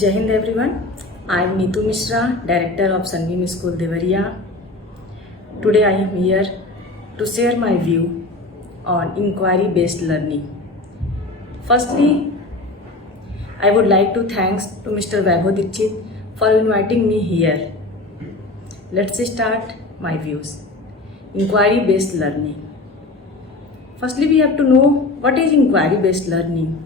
Jai Hind everyone. I am Neetu Mishra, Director of Sangeem School Devariya. Today I am here to share my view on inquiry based learning. Firstly, I would like to thanks to Mr. Vaibhav Dikshit for inviting me here. Let's start my views. Inquiry based learning. Firstly, we have to know what is inquiry based learning.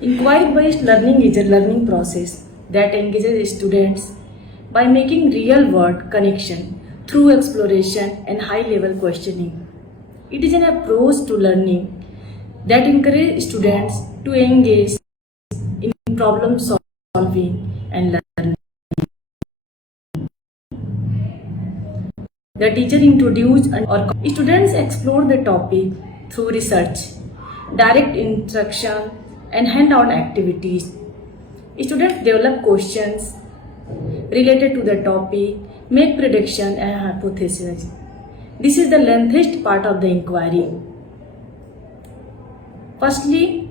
Inquiry based learning is a learning process that engages students by making real world connection through exploration and high level questioning. It is an approach to learning that encourages students to engage in problem solving and learning. The teacher introduces or students explore the topic through research, direct instruction, and hand-on activities. Students develop questions related to the topic, make prediction and hypothesis. This is the lengthiest part of the inquiry. Firstly,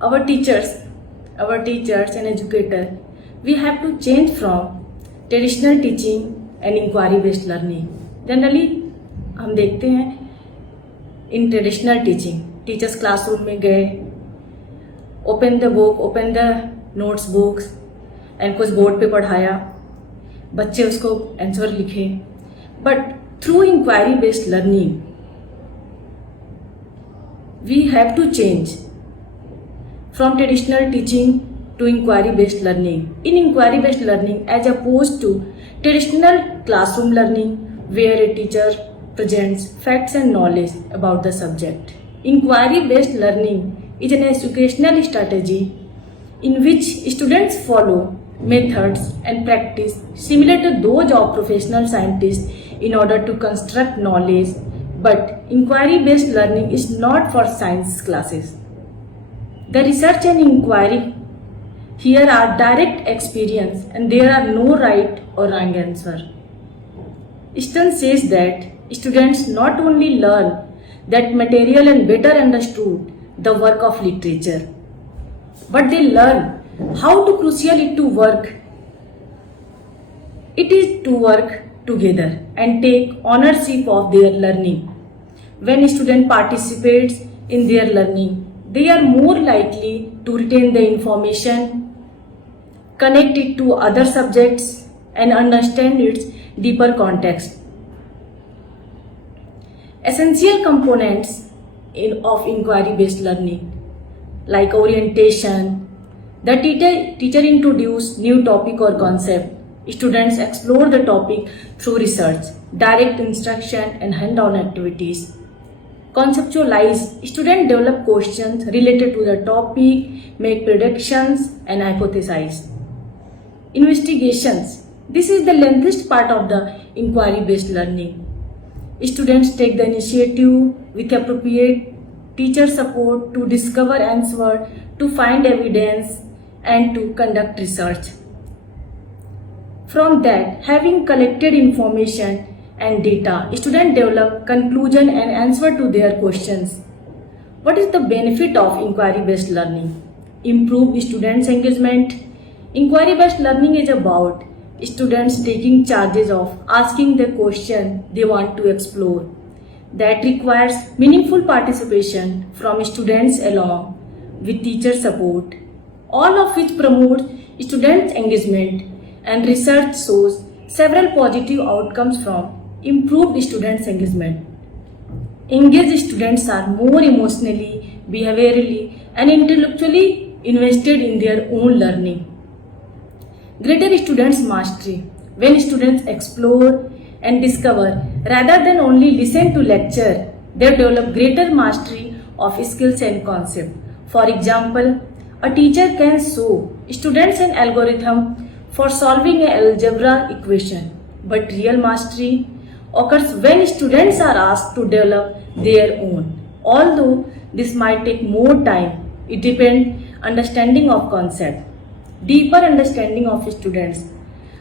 our teachers and educators, we have to change from traditional teaching and inquiry based learning. Generally, हम देखते हैं in traditional teaching, teachers classroom में गए, open the book, open the notes books and कुछ board पे पढ़ाया, बच्चे उसको आंसर लिखे. But through inquiry based learning, we have to change from traditional teaching to inquiry based learning. In inquiry based learning, as opposed to traditional classroom learning where a teacher presents facts and knowledge about the subject, inquiry based learning is an educational strategy in which students follow methods and practice similar to those of professional scientists in order to construct knowledge. But inquiry based learning is not for science classes. The research and inquiry here are direct experience and there are no right or wrong answer. Stern says that students not only learn that material and better understood the work of literature, but they learn how to crucial it to work. It is to work together and take ownership of their learning. When a student participates in their learning, they are more likely to retain the information, connect it to other subjects, and understand its deeper context. Essential components of inquiry-based learning, like orientation, the teacher introduces new topic or concept. Students explore the topic through research, direct instruction, and hand-on activities. Conceptualize, students develop questions related to the topic, make predictions, and hypothesize. Investigations. This is the lengthiest part of the inquiry-based learning. Students take the initiative with appropriate teacher support to discover answers, to find evidence, and to conduct research. From that, having collected information and data, students develop conclusion and answer to their questions. What is the benefit of inquiry-based learning? Improve students' engagement. Inquiry-based learning is about students taking charges of asking the question they want to explore. That requires meaningful participation from students along with teacher support, all of which promotes students' engagement, and research shows several positive outcomes from improved students' engagement. Engaged students are more emotionally, behaviorally, and intellectually invested in their own learning. Greater students' mastery. When students explore and discover rather than only listen to lecture, they develop greater mastery of skills and concepts. For example, a teacher can show students an algorithm for solving an algebra equation, but real mastery occurs when students are asked to develop their own. Although this might take more time, it depends on understanding of concept. Deeper understanding of students,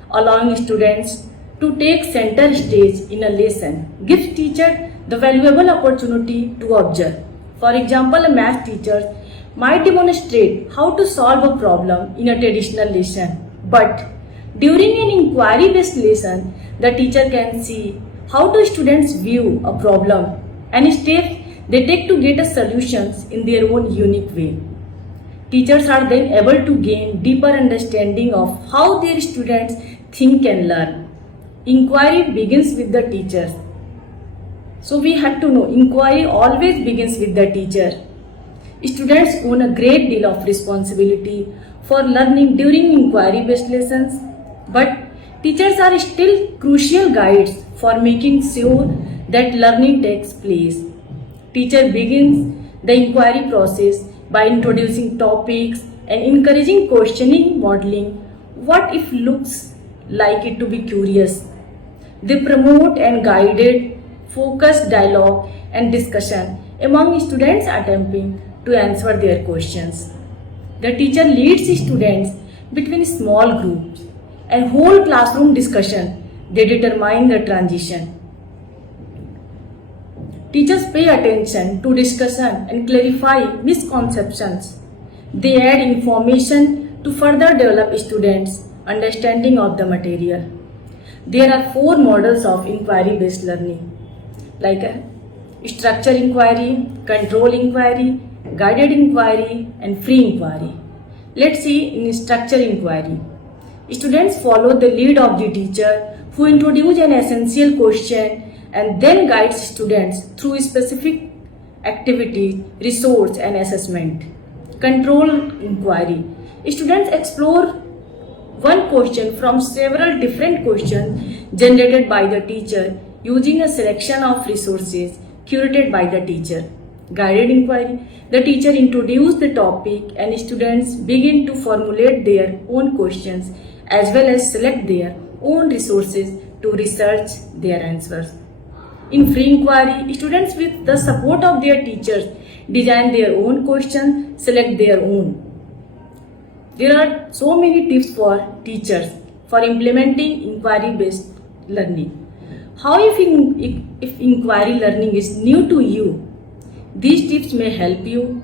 allowing students to take center stage in a lesson, gives teacher the valuable opportunity to observe. For example, a math teacher might demonstrate how to solve a problem in a traditional lesson. But during an inquiry-based lesson, the teacher can see how the students view a problem and steps they take to get a solutions in their own unique way. Teachers are then able to gain deeper understanding of how their students think and learn. Inquiry begins with the teachers. So we have to know inquiry always begins with the teacher. Students own a great deal of responsibility for learning during inquiry-based lessons, but teachers are still crucial guides for making sure that learning takes place. Teacher begins the inquiry process by introducing topics and encouraging questioning, modeling what if looks like it to be curious. They promote and guided focused dialogue and discussion among students attempting to answer their questions. The teacher leads students between small groups and whole classroom discussion. They determine the transition. Teachers pay attention to discussion and clarify misconceptions. They add information to further develop students' understanding of the material. There are 4 models of inquiry-based learning, like structure inquiry, control inquiry, guided inquiry, and free inquiry. Let's see in structure inquiry. Students follow the lead of the teacher who introduces an essential question and then guides students through specific activities, resource, and assessment. Control inquiry. Students explore one question from several different questions generated by the teacher using a selection of resources curated by the teacher. Guided inquiry. The teacher introduces the topic and students begin to formulate their own questions as well as select their own resources to research their answers. In free inquiry, students with the support of their teachers design their own questions, select their own. There are so many tips for teachers for implementing inquiry-based learning. How if inquiry learning is new to you? These tips may help you.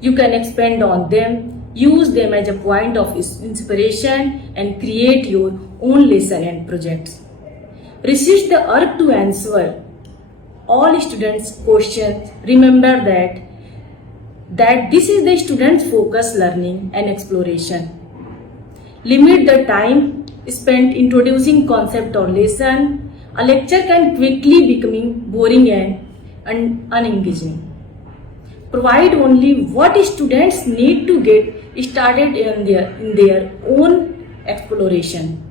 You can expand on them, use them as a point of inspiration and create your own lesson and projects. Resist the urge to answer all students' questions. Remember that this is the students' focused learning and exploration. Limit the time spent introducing concept or lesson. A lecture can quickly become boring and unengaging. Provide only what students need to get started in their own exploration.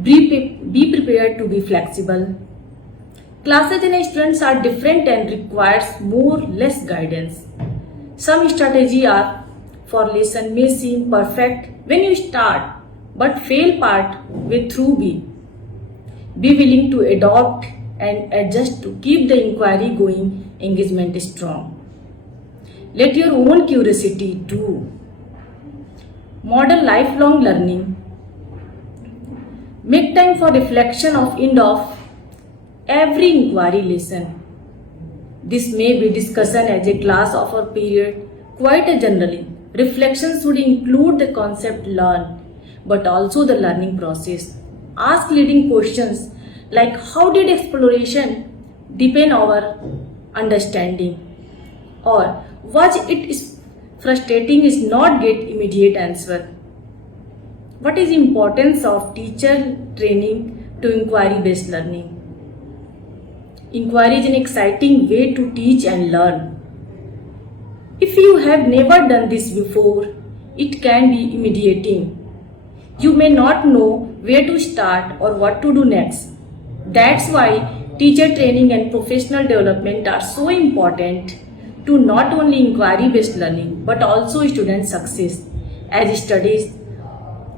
Be prepared to be flexible. Classes and students are different and requires less guidance. Some strategies for lesson may seem perfect when you start, but fail part way through B. Be willing to adopt and adjust to keep the inquiry going, engagement strong. Let your own curiosity do. Model lifelong learning. Make time for reflection of end of every inquiry lesson. This may be discussion as a class of a period. Quite generally, reflection should include the concept learned, but also the learning process. Ask leading questions like how did exploration deepen our understanding, or was it frustrating is not get immediate answer. What is importance of teacher training to inquiry-based learning? Inquiry is an exciting way to teach and learn. If you have never done this before, it can be intimidating. You may not know where to start or what to do next. That's why teacher training and professional development are so important to not only inquiry-based learning but also student success, as studies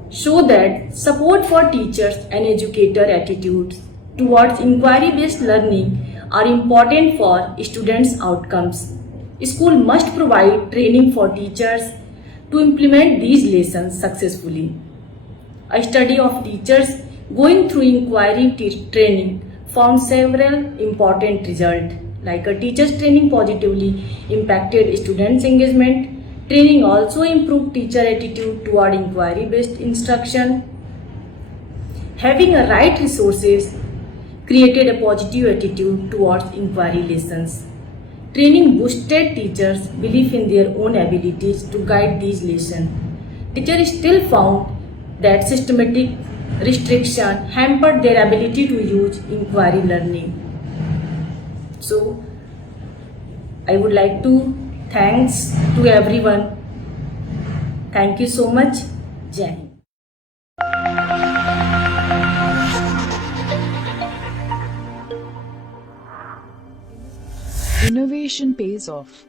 show that support for teachers and educator attitudes towards inquiry-based learning are important for students' outcomes. School must provide training for teachers to implement these lessons successfully. A study of teachers going through inquiry training found several important results, like a teacher's training positively impacted students' engagement, Training also improved teacher attitude toward inquiry-based instruction. Having a right resources created a positive attitude towards inquiry lessons. Training boosted teachers' belief in their own abilities to guide these lessons. Teachers still found that systematic restriction hampered their ability to use inquiry learning. So, I would like to thanks to everyone. Thank you so much. Jai Hind. Innovation pays off.